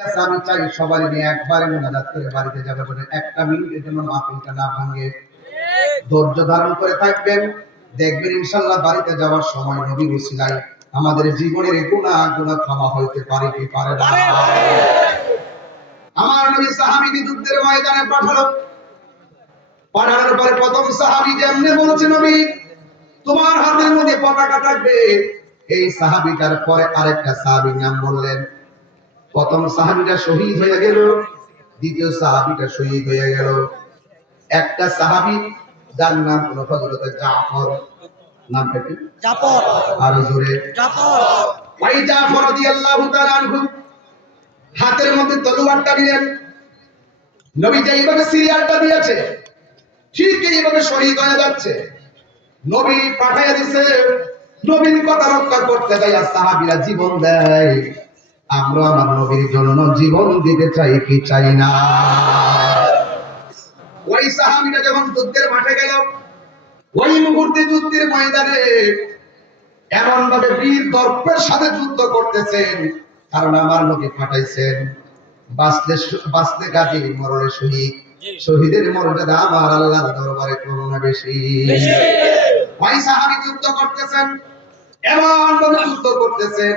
চাই সবাই নিয়ে একবারে মোনাজাত করে বাড়িতে যাবে বলে একটা মিনিটের জন্য মাহফিলটা না ভাঙে। ধৈর্য ধারণ করে থাকবেন। দেখবেন ইনশাল্লাহ বাড়িতে যাওয়ার সময় নবী বসিলাই আমাদের জীবনের গুণা গুণা ক্ষমা হইতে পারে কি পারে না? আমার নবী সাহাবীকে যুদ্ধের ময়দানে পাঠালো। পাঠানোর পরে প্রথম সাহাবী যেমনে বলছে নবী, তোমার হাতের মধ্যে পতাকা থাকবে। এই সাহাবিটার পরে আরেকটা সাহাবীর নাম বললেন প্রথম সাহাবিটা শহীদ হয়ে গেল দ্বিতীয় সাহাবিটা শহীদ হয়ে গেল। একটা সাহাবি যার নাম হলো হযরত জাফর। নামটা কি? জাফর। আর জোরে। জাফর। ওই জাফর রাদিয়াল্লাহু তাআলা আনহু হাতের মধ্যে তলোয়ারটা নিলেন। নবী যেইভাবে সিরিয়ালটা দিয়েছে ঠিক এইভাবে শহীদ হয়ে যাচ্ছে। নবী পাঠাইয়া দিছে নবীর কথা রক্ষা করতে যাইয়া সাহাবীরা জীবন দেয়। আমরা আমার নবীর জন্য জীবন দিতে চাই কি চাই না? ওই সাহাবীরা যখন যুদ্ধের মাঠে গেল ওই মুহূর্তে যুদ্ধের ময়দানে এমন ভাবে বীর দর্পের সাথে যুদ্ধ করতেছেন কারণ আমার নবী পাঠাইছেন বাঁচলে বাঁচলে গাজী মরণে শহীদ। শহীদের মর্যাদা আমার আল্লাহর দরবারে করুণা বেশি। ওই সাহাবি যুদ্ধ করতেছেন এমন ভাবে যুদ্ধ করতেছেন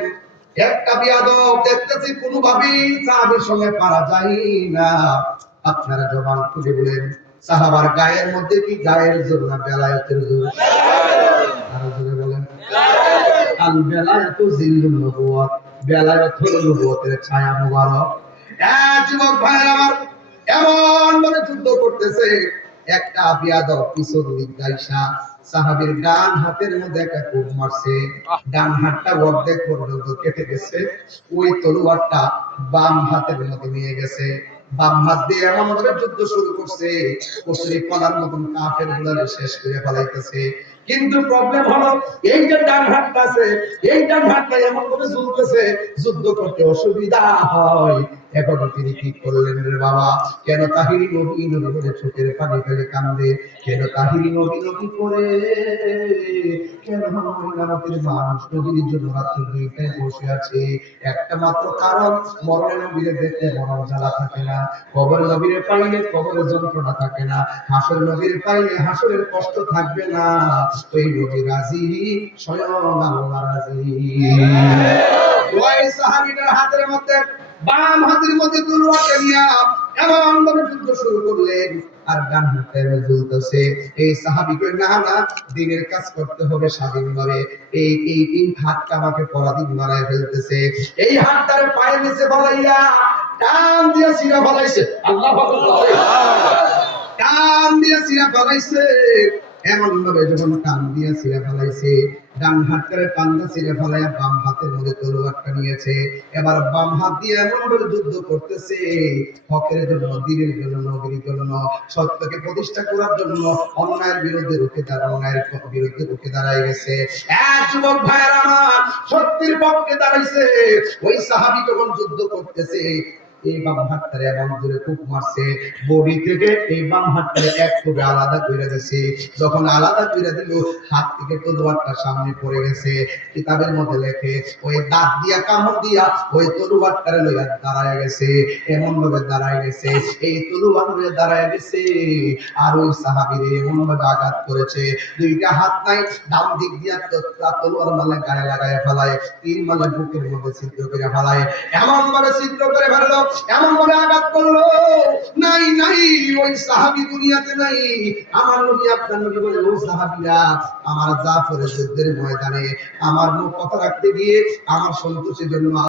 একটা বিয়াদব দেখতেছি সাহাবের সঙ্গে পারা না। আপনারা জবান বলেন, সাহাবার গায়ের মধ্যে কি গায়ের জোর না জোর? নবুয়তের ছায়া মুবারক। এক যুবক ভাইয়ের আমার, এমন ভাবে যুদ্ধ করতেছে একটা বিয়াদব পিছন দিক সাহাবীর ডান হাতের মধ্যে একটা কোপ মারছে। ডান হাতটা অর্ধেক পর্যন্ত কেটে গেছে। ওই তলোয়ারটা বাম হাতের মধ্যে নিয়ে গেছে। বাম হাত দিয়ে এমন ভাবে যুদ্ধ শুরু করছে মতন কাফের গুলারে শেষ করে ফেলাইতেছে। কিন্তু প্রবলেম হলো এই যে ডান হাতটা আছে, এই ডান হাতটা এমন ভাবে ঝুলতেছে, যুদ্ধ করতে অসুবিধা হয়। এখনও তিনি কি করলেন রে বাবা? কেন তাহিরি নবী নবী বলে চোখের পানি ফেলে কান্দে? কেন তাহিরি নবী নবী করে? কেন নামাতের মানুষ নবীর জন্য দুইটায় বসে আছে? একটা মাত্র কারণ মরণের নবীরে দেখতে মরণ জ্বালা থাকে না। কবর নবীরে পাইলে কবরের যন্ত্রণা থাকে না। হাসর নবীর পাইলে হাসরের কষ্ট থাকবে না। ওই নবী রাজি, স্বয়ং আল্লাহ রাজি। ওই সাহাবীটার হাতের মধ্যে, বাম হাতের মধ্যে এমন ভাবে যুদ্ধ শুরু করলেন, আর হাতে এই কই না না, দিনের কাজ করতে হবে স্বাধীনভাবে এই এই এই হাতটা আমাকে পরাধীন বানায় ফেলতেছে। এই হাতটারে পায়ে নিচে ফলাইয়া টান দিয়ে সিরা ফলাইছে। আল্লাহ টান দিয়ে সিরা ফলাইছে। এমন ভাবে যখন টান দিয়ে সিরা ফলাইছে, ডান হাত করে পান্দা বাম হাতের মধ্যে তলোয়ারটা নিয়েছে। এবার বাম হাত দিয়ে এমন ভাবে যুদ্ধ করতেছে, হকের জন্য, দিনের জন্য জন্য, সত্যকে প্রতিষ্ঠা করার জন্য অন্যায়ের বিরুদ্ধে রুখে দাঁড়া, অন্যায়ের বিরুদ্ধে রুখে দাঁড়ায় গেছে। এক যুবক ভাইয়ের আমার সত্যের পক্ষে দাঁড়াইছে। ওই সাহাবি যখন যুদ্ধ করতেছে এই বাম হাতটারে এমন জোরে কূপ মারছে। বডি থেকে এই বাম হাতটারে এক টুকরে আলাদা করে দিছে। যখন আলাদা করে দিল, হাত থেকে তলোয়ারটা সামনে পড়ে গেছে। কিতাবের মধ্যে লেখে, ওই দাঁত দিয়া, কামড় দিয়া, ওই তলোয়ারটারে লইয়া দাঁড়ায় গেছে। এমন ভাবে দাঁড়ায় গেছে, এই তলোয়ার লইয়া দাঁড়ায় গেছে। আর ওই সাহাবীরে এমন ভাবে আঘাত করেছে। দুইটা হাত নাই, ডান দিক দিয়া তলোয়ার মালে গায়ে লাগায় ফেলায়, তিন মালে বুকের মধ্যে ছিদ্র করে ফেলায়। এমন ভাবে ছিদ্র করে ফেলল এমন ভাবে আঘাত করল, নাই নাই, ওই সাহাবি দুনিয়াতে নাই। আমার নবী, আপনার নবী বলে, ওই সাহাবিরা আমার জাফরের যুদ্ধের ময়দানে আমার মুখ কথা রাখতে গিয়ে আমার সন্তোষের জন্য